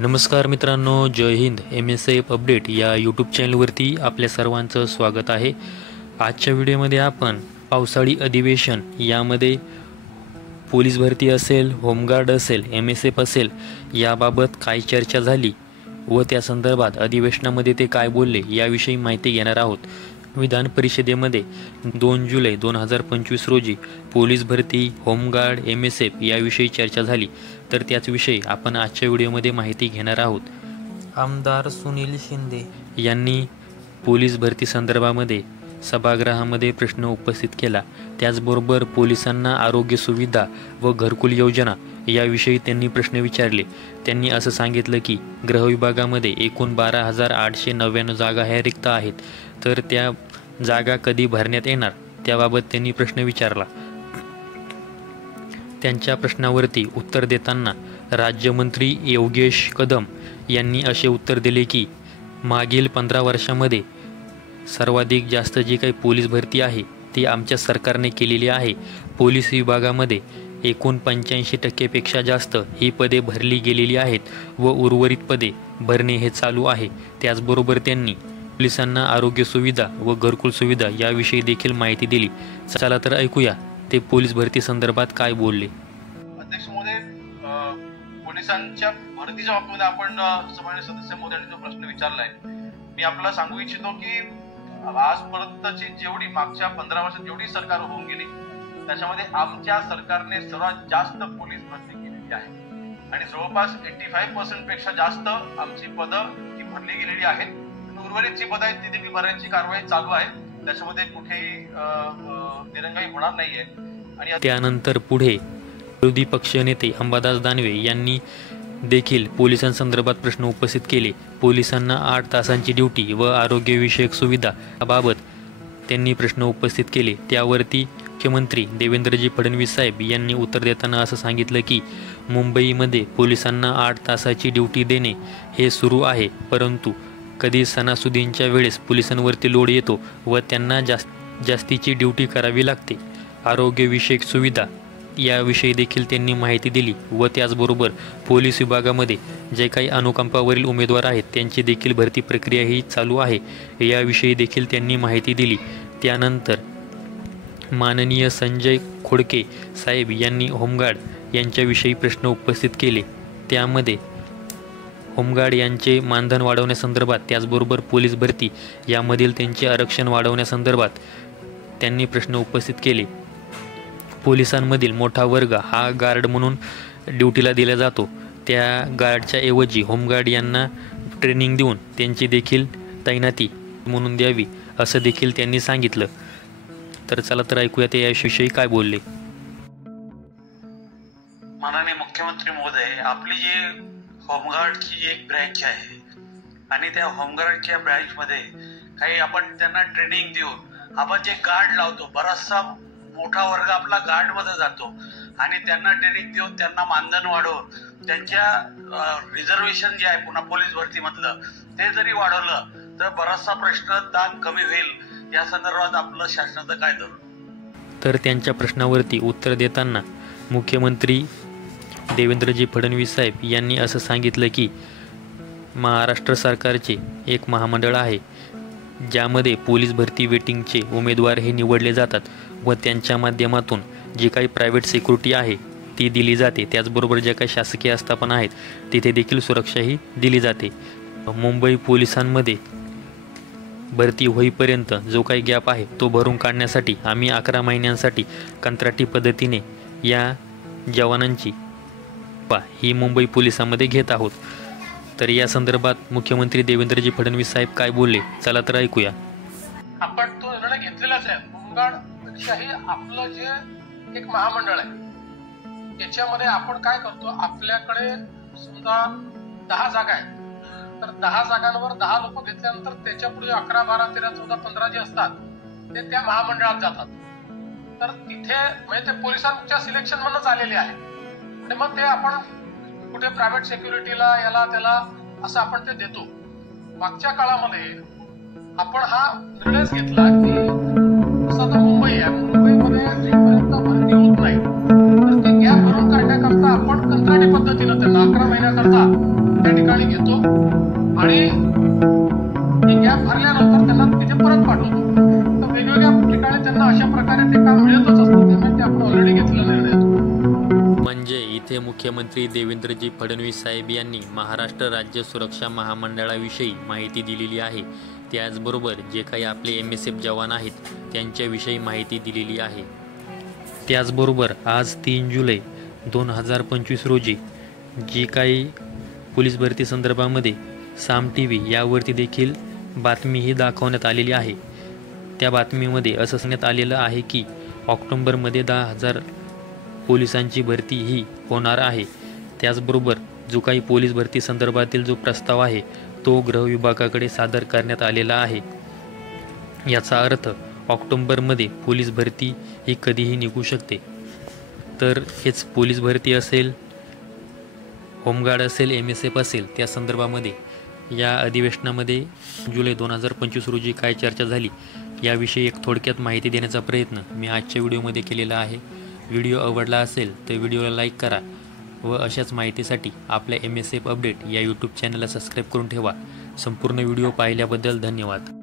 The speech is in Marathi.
नमस्कार मित्रांनो, जय हिंद. MSF अपडेट या यूट्यूब चॅनलवरती आपल्या सर्वांचं स्वागत आहे. आजच्या व्हिडिओमध्ये आपण पावसाळी अधिवेशन यामध्ये पोलीस भरती असेल, होमगार्ड असेल, MSF असेल याबाबत काय चर्चा झाली व त्या संदर्भात अधिवेशनामध्ये ते काय बोलले याविषयी माहिती घेणार आहोत. विधान परिषदेमध्ये 2 जुलै 2025 रोजी पोलीस भरती, होमगार्ड, MSF याविषयी चर्चा झाली, तर त्याच विषयी आपण आजच्या व्हिडिओमध्ये माहिती घेणार आहोत. आमदार सुनील शिंदे यांनी पोलीस भरती संदर्भामध्ये सभागृहामध्ये प्रश्न उपस्थित केला. त्याचबरोबर पोलिसांना आरोग्य सुविधा व घरकुल योजना याविषयी त्यांनी प्रश्न विचारले. त्यांनी असं सांगितलं की गृहविभागामध्ये एकूण 12,899 जागा ह्या रिक्त आहेत, तर त्या जागा कधी भरण्यात येणार त्याबाबत त्यांनी प्रश्न विचारला. त्यांच्या प्रश्नावरती उत्तर देताना राज्यमंत्री योगेश कदम यांनी असे उत्तर दिले की मागील 15 वर्षामध्ये सर्वाधिक जास्त जी काही पोलीस भरती आहे ती आमच्या सरकारने केलेली आहे. पोलीस विभागामध्ये एकूण 85% जास्त ही पदे भरली गेलेली आहेत व उर्वरित पदे भरणे हे चालू आहे. त्याचबरोबर त्यांनी पोलिसांना आरोग्य सुविधा व घरकुल सुविधा याविषयी देखील माहिती दिली. चला तर ऐकूया ते पोलीस भरती संदर्भात काय बोलले. अध्यक्ष महोदय, पोलिसांच्या भरतीच्या बाबतीमध्ये आपण सन्माननीय सदस्य महोदयांनी जो प्रश्न विचारलाय, मी आपल्याला सांगू इच्छितो की आजपर्यंतची जेवढी मागच्या 15 वर्षात जेवढी सरकार होऊन गेली त्याच्यामध्ये आमच्या सरकारने सर्वात जास्त पोलीस भरती केलेली आहे आणि जवळपास 85% पेक्षा जास्त आमची पदं ही भरली गेलेली आहेत. उर्वरित जी पदं आहेत ती देखील भरण्याची कारवाई चालू आहे. त्याच्यामध्ये कुठेही दिरंगाई होणार नाहीये. आणि त्यानंतर पुढे विरोधी पक्ष नेते अंबादास दानवे यांनी देखील पोलिसांसंदर्भात प्रश्न उपस्थित केले. पोलिसांना 8 तासांची ड्युटी व आरोग्यविषयक सुविधा याबाबत त्यांनी प्रश्न उपस्थित केले. त्यावरती मुख्यमंत्री देवेंद्रजी फडणवीस साहेब यांनी उत्तर देताना असं सांगितलं की मुंबईमध्ये पोलिसांना 8 तासाची ड्युटी देणे हे सुरू आहे, परंतु कधी सणासुदींच्या वेळेस पोलिसांवरती लोड येतो व त्यांना जास्तीची ड्युटी करावी लागते. आरोग्यविषयक सुविधा याविषयी देखील त्यांनी माहिती दिली व त्याचबरोबर पोलीस विभागामध्ये जे काही अनुकंपावरील उमेदवार आहेत त्यांची देखील भरती प्रक्रिया ही चालू आहे याविषयी देखील त्यांनी माहिती दिली. त्यानंतर माननीय संजय खोडके साहेब यांनी होमगार्ड यांच्याविषयी प्रश्न उपस्थित केले. त्यामध्ये होमगार्ड यांचे मानधन वाढवण्यासंदर्भात त्याचबरोबर पोलीस भरती यामधील त्यांचे आरक्षण वाढवण्यासंदर्भात त्यांनी प्रश्न उपस्थित केले. पोलिसांमधील मोठा वर्ग हा गार्ड म्हणून ड्युटीला दिला जातो, त्या गार्डच्या ऐवजी होमगार्ड यांना ट्रेनिंग देऊन त्यांची देखील तैनाती म्हणून द्यावी असं देखील त्यांनी सांगितलं. तर चला तर ऐकूया ते याविषयी काय बोलले. माननीय मुख्यमंत्री महोदय, आपली जी होमगार्डची एक ब्रँच आहे आणि त्या होमगार्डच्या ब्रँचमध्ये काही आपण त्यांना ट्रेनिंग देऊन आपण जे गार्ड लावतो, बराचसा मोठा वर्ग आपला गार्डमध्ये जातो आणि त्यांना ट्रेनिंग देऊन त्यांना मानधन वाढवून त्यांच्या रिझर्वेशन जे आहे पुन्हा पोलीस भरतीमधलं ते जरी वाढवलं तर बराचसा प्रश्न ताण कमी होईल. या संदर्भात आपलं शासनाचं काय धोरण. तर त्यांच्या प्रश्नावरती उत्तर देताना मुख्यमंत्री देवेंद्रजी फडणवीस साहेब यांनी असं सांगितलं की महाराष्ट्र सरकारचे एक महामंडळ आहे ज्यामध्ये पोलीस भरती वेटिंगचे उमेदवार हे निवडले जातात व त्यांच्या माध्यमातून जी काही प्रायव्हेट सिक्युरिटी आहे ती दिली जाते. त्याचबरोबर ज्या काही शासकीय आस्थापना आहेत तिथे देखील सुरक्षाही दिली जाते. मुंबई पोलिसांमध्ये भरती होईपर्यंत जो काही गॅप आहे तो भरून काढण्यासाठी आम्ही 11 महिन्यांसाठी कंत्राटी पद्धतीने या जवानांची ही मुंबई पोलिसांमध्ये घेत आहोत. तर या संदर्भात मुख्यमंत्री देवेंद्रजी फडणवीस साहेब काय बोलले, चला तर ऐकूया. आपण तो निर्णय घेतलेलाच आहे. होमगार्ड पेक्षाही आपलं जे एक महामंडळ आहे याच्यामध्ये आपण काय करतो, आपल्याकडे समजा 10 जागा आहेत तर 10 जागांवर 10 लोक घेतल्यानंतर त्याच्या पुढे 11, 12, 13, 14, 15 जे असतात ते त्या महामंडळात जातात. तर तिथे म्हणजे ते पोलिसांच्या सिलेक्शन मधूनच आलेले आहे आणि मग ते आपण कुठे प्रायव्हेट सिक्युरिटीला याला त्याला असं आपण ते देतो. मागच्या काळामध्ये आपण हा निर्णयच घेतला की जसं आता मुंबई आहे, मुंबईमध्ये जोपर्यंत भरती होत नाही तर ते गॅप भरून काढण्याकरता करता आपण कंत्राटी पद्धतीनं त्यांना 11 महिन्याकरता त्या ठिकाणी घेतो आणि ही गॅप भरल्यानंतर त्यांना तिथे परत पाठवतो. तर वेगवेगळ्या ठिकाणी त्यांना अशा प्रकारे ते काम मिळतच असतं, त्यामुळे ते आपण ऑलरेडी घेतलेला निर्णय आहे. म्हणजे इथे मुख्यमंत्री देवेंद्रजी फडणवीस साहेब यांनी महाराष्ट्र राज्य सुरक्षा महामंडळाविषयी माहिती दिलेली आहे. त्याचबरोबर जे काही आपले MSF जवान आहेत त्यांच्याविषयी माहिती दिलेली आहे. त्याचबरोबर आज 3 जुलै 2025 रोजी जी काही पोलीस भरती संदर्भामध्ये साम TV यावरती देखील बातमीही दाखवण्यात आलेली आहे. त्या बातमीमध्ये असं सांगण्यात आलेलं आहे की ऑक्टोबरमध्ये 10,000 पोलिसांची भरती ही होणार आहे. त्याचबरोबर जो काही पोलीस भरती संदर्भातील जो प्रस्ताव आहे तो गृह विभागाकडे सादर करण्यात आलेला आहे. याचा अर्थ ऑक्टोबरमध्ये पोलीस भरती ही कधीही निघू शकते. तर हेच पोलीस भरती असेल, होमगार्ड असेल, MSF असेल, त्या संदर्भामध्ये या अधिवेशनामध्ये जुलै 2025 रोजी काय चर्चा झाली याविषयी एक थोडक्यात माहिती देण्याचा प्रयत्न मी आजच्या व्हिडिओमध्ये केलेला आहे. व्हिडिओ आवडला असेल तर व्हिडिओला लाईक करा व अशाच माहितीसाठी आपल्या MSF अपडेट या यूट्यूब चॅनलला सबस्क्राईब करून ठेवा. संपूर्ण व्हिडिओ पाहिल्याबद्दल धन्यवाद.